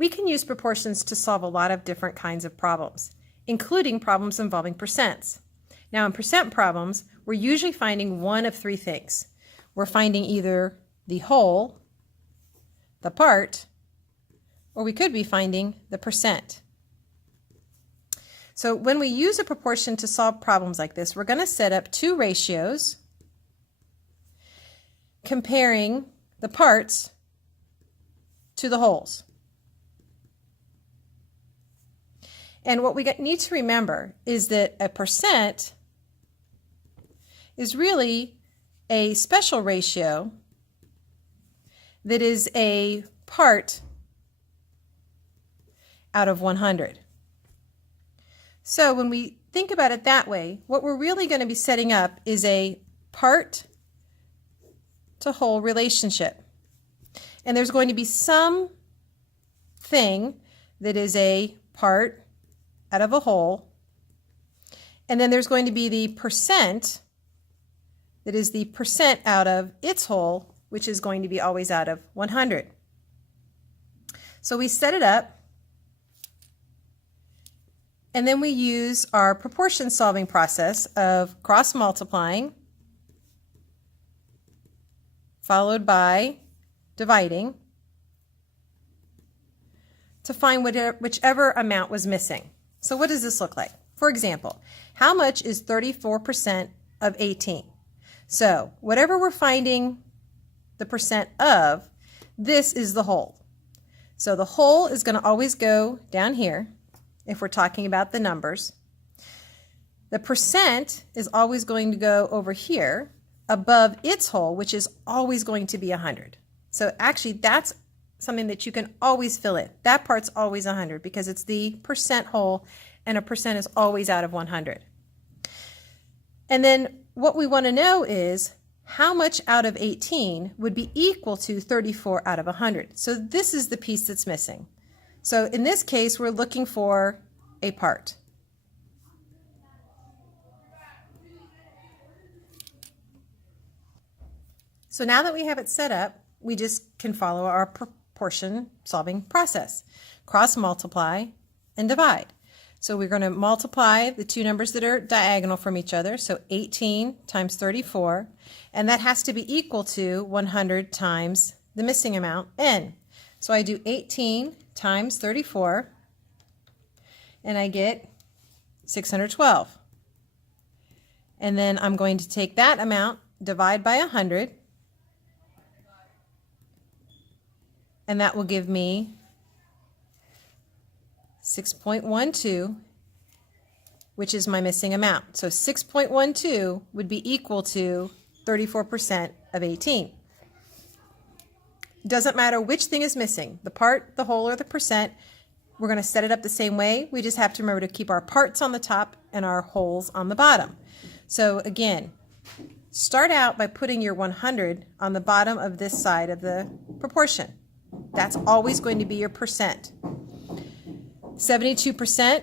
We can use proportions to solve a lot of different kinds of problems, including problems involving percents. Now, in percent problems, we're usually finding one of three things. We're finding either the whole, the part, or we could be finding the percent. So when we use a proportion to solve problems like this, we're going to set up two ratios comparing the parts to the wholes. And what we need to remember is that a percent is really a special ratio that is a part out of 100. So when we think about it that way, what we're really going to be setting up is a part to whole relationship. And there's going to be some thing that is a part out of a whole, and then there's going to be the percent that is the percent out of its whole, which is going to be always out of 100. So we set it up, and then we use our proportion solving process of cross multiplying followed by dividing to find whichever amount was missing. So what does this look like? For example, how much is 34% of 18? So whatever we're finding the percent of, this is the whole. So the whole is going to always go down here if we're talking about the numbers. The percent is always going to go over here above its whole, which is always going to be 100. So actually that's something that you can always fill in. That part's always 100 because it's the percent whole, and a percent is always out of 100. And then what we want to know is how much out of 18 would be equal to 34 out of 100. So this is the piece that's missing. So in this case, we're looking for a part. So now that we have it set up, we just can follow our proportion solving process. Cross multiply and divide. So we're going to multiply the two numbers that are diagonal from each other, so 18 times 34, and that has to be equal to 100 times the missing amount, n. So I do 18 times 34, and I get 612. And then I'm going to take that amount, divide by 100, and that will give me 6.12, which is my missing amount. So 6.12 would be equal to 34% of 18. Doesn't matter which thing is missing, the part, the whole, or the percent. We're going to set it up the same way. We just have to remember to keep our parts on the top and our wholes on the bottom. So again, start out by putting your 100 on the bottom of this side of the proportion. That's always going to be your percent. 72%,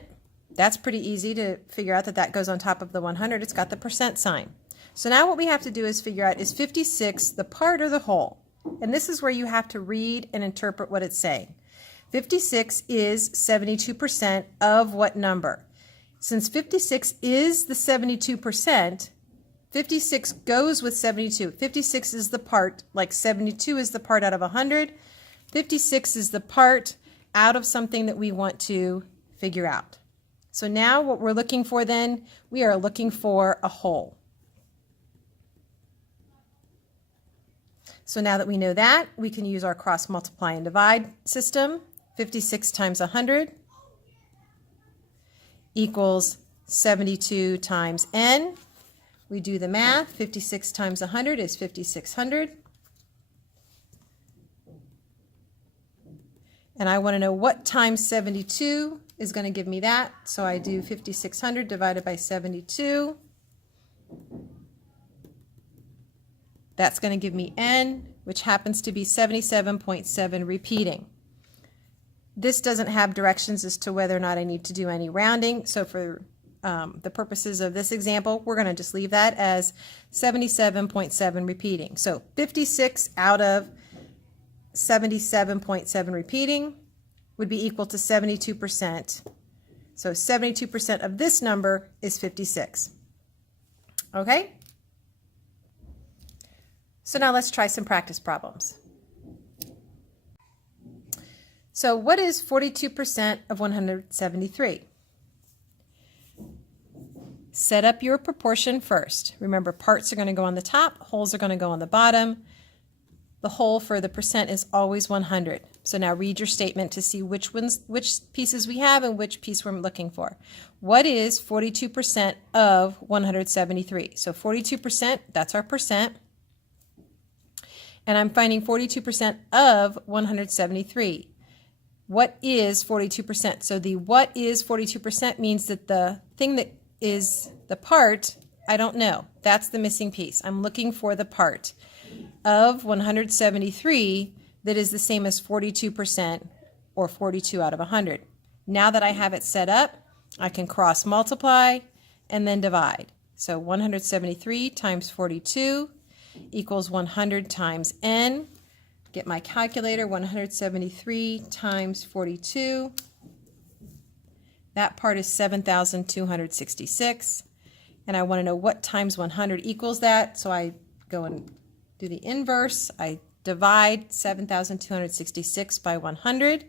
that's pretty easy to figure out that that goes on top of the 100. It's got the percent sign. So now what we have to do is figure out, is 56 the part or the whole? And this is where you have to read and interpret what it's saying. 56 is 72% of what number? Since 56 is the 72%, 56 goes with 72. 56 is the part, like 72 is the part out of 100. 56 is the part out of something that we want to figure out. So now what we're looking for then, we are looking for a whole. So now that we know that, we can use our cross multiply and divide system. 56 times 100 equals 72 times n. We do the math. 56 times 100 is 5,600. And I want to know what times 72 is going to give me that. So I do 5,600 divided by 72. That's going to give me n, which happens to be 77.7 repeating. This doesn't have directions as to whether or not I need to do any rounding. So for the purposes of this example, we're going to just leave that as 77.7 repeating. So 56 out of 77.7 repeating would be equal to 72%. So 72% of this number is 56. Okay? So now let's try some practice problems. So what is 42% of 173? Set up your proportion first. Remember, parts are going to go on the top, wholes are going to go on the bottom. The whole for the percent is always 100. So now read your statement to see which pieces we have and which piece we're looking for. What is 42% of 173? So 42%, that's our percent. And I'm finding 42% of 173. What is 42%? So the what is 42% means that the thing that is the part, I don't know. That's the missing piece. I'm looking for the part of 173 that is the same as 42% or 42 out of 100. Now that I have it set up, I can cross multiply and then divide. So 173 times 42 equals 100 times n. Get my calculator, 173 times 42. That part is 7,266. And I want to know what times 100 equals that. So I go and do the inverse. I divide 7,266 by 100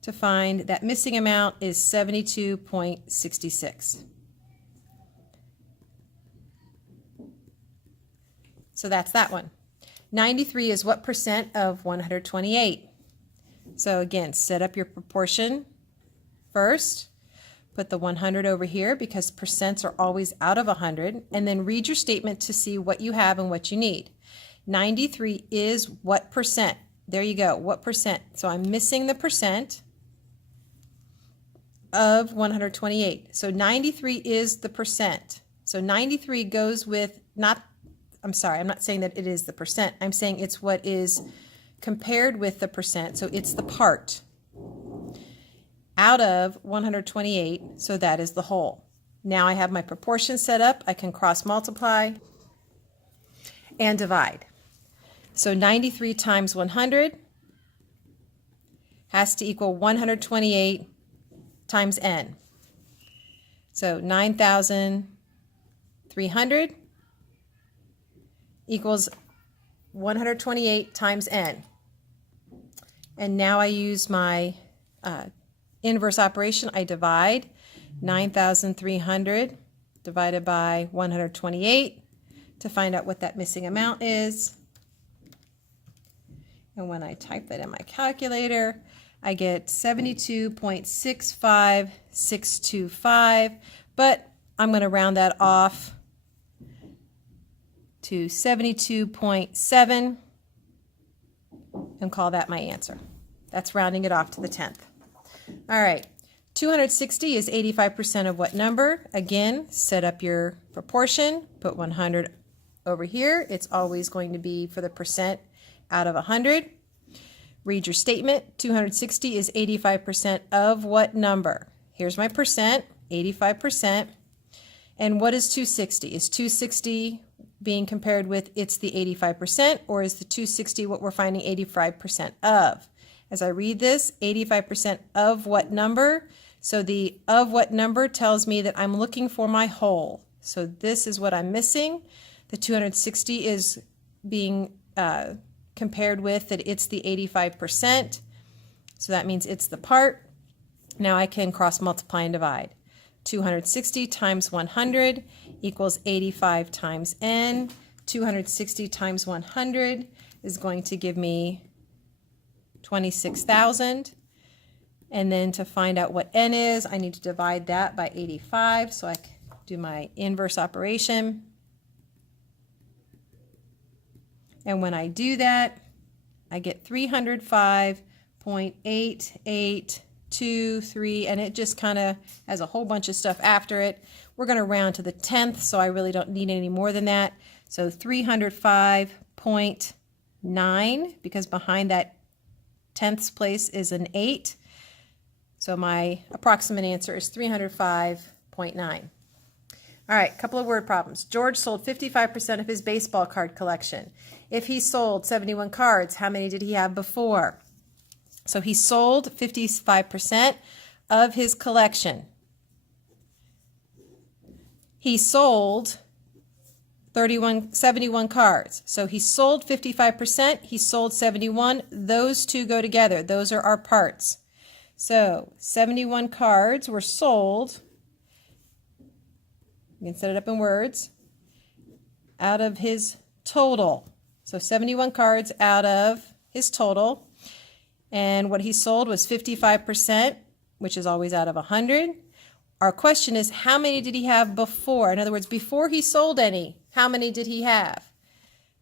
to find that missing amount is 72.66. So that's that one. 93 is what percent of 128? So again, set up your proportion first. Put the 100 over here because percents are always out of 100. And then read your statement to see what you have and what you need. 93 is what percent? There you go. What percent? So I'm missing the percent of 128. So 93 is the percent. So 93 goes with I'm not saying that it is the percent. I'm saying it's what is compared with the percent. So it's the part out of 128. So that is the whole. Now I have my proportion set up. I can cross multiply and divide. So 93 times 100 has to equal 128 times n. So 9,300 equals 128 times n. And now I use my inverse operation. I divide 9,300 divided by 128 to find out what that missing amount is. And when I type that in my calculator, I get 72.65625, but I'm going to round that off to 72.7 and call that my answer. That's rounding it off to the 10th. All right, 260 is 85% of what number? Again, set up your proportion, put 100 over here. It's always going to be for the percent out of 100. Read your statement. 260 is 85% of what number? Here's my percent, 85%. And what is 260? Is 260 being compared with it's the 85%, or is the 260 what we're finding 85% of? As I read this, 85% of what number? So the of what number tells me that I'm looking for my whole. So this is what I'm missing. The 260 is being compared with that it's the 85%. So that means it's the part. Now I can cross multiply and divide. 260 times 100 equals 85 times n. 260 times 100 is going to give me 26,000. And then to find out what n is, I need to divide that by 85. So I can do my inverse operation. And when I do that, I get 305.8823, and it just kind of has a whole bunch of stuff after it. We're going to round to the 10th, so I really don't need any more than that. So 305.9, because behind that 10th place is an 8. So my approximate answer is 305.9. All right, a couple of word problems. George sold 55% of his baseball card collection. If he sold 71 cards, how many did he have before? So he sold 55% of his collection. He sold 71 cards. So he sold 55%, he sold 71. Those two go together. Those are our parts. So 71 cards were sold. You can set it up in words. Out of his total. So 71 cards out of his total. And what he sold was 55%, which is always out of 100. Our question is, how many did he have before? In other words, before he sold any, how many did he have?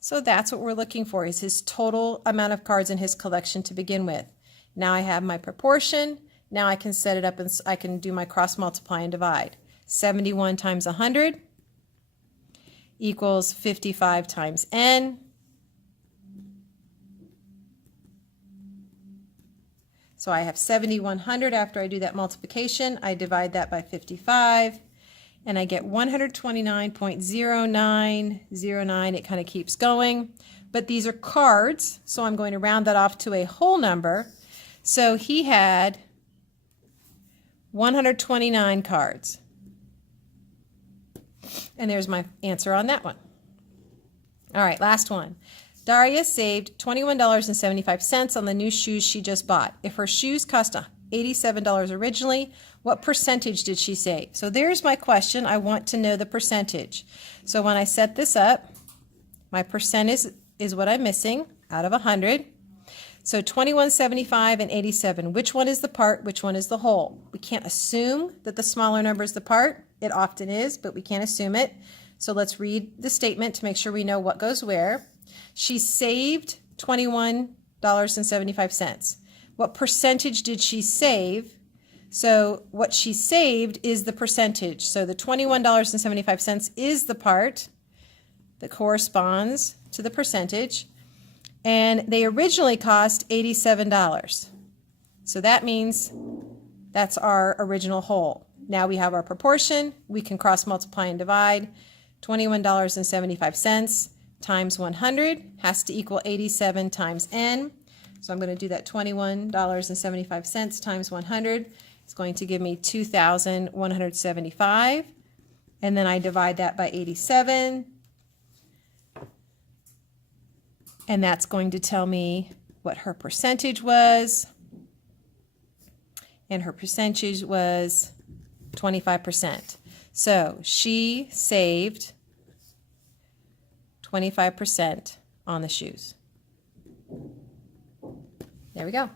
So that's what we're looking for, is his total amount of cards in his collection to begin with. Now I have my proportion. Now I can set it up and I can do my cross multiply and divide. 71 times 100 equals 55 times n. So I have 7,100 after I do that multiplication. I divide that by 55, and I get 129.0909. It kind of keeps going. But these are cards, so I'm going to round that off to a whole number. So he had 129 cards. And there's my answer on that one. All right, last one. Daria saved $21.75 on the new shoes she just bought. If her shoes cost $87 originally, what percentage did she save? So there's my question. I want to know the percentage. So when I set this up, my percent is what I'm missing out of 100. So 21.75 and 87. Which one is the part? Which one is the whole? We can't assume that the smaller number is the part. It often is, but we can't assume it. So let's read the statement to make sure we know what goes where. She saved $21.75. What percentage did she save? So what she saved is the percentage. So the $21.75 is the part that corresponds to the percentage. And they originally cost $87. So that means that's our original whole. Now we have our proportion. We can cross multiply and divide. $21.75 times 100 has to equal 87 times n. So I'm going to do that. $21.75 times 100 is going to give me 2,175. And then I divide that by 87. And that's going to tell me what her percentage was. And her percentage was 25%. So she saved 25% on the shoes. There we go.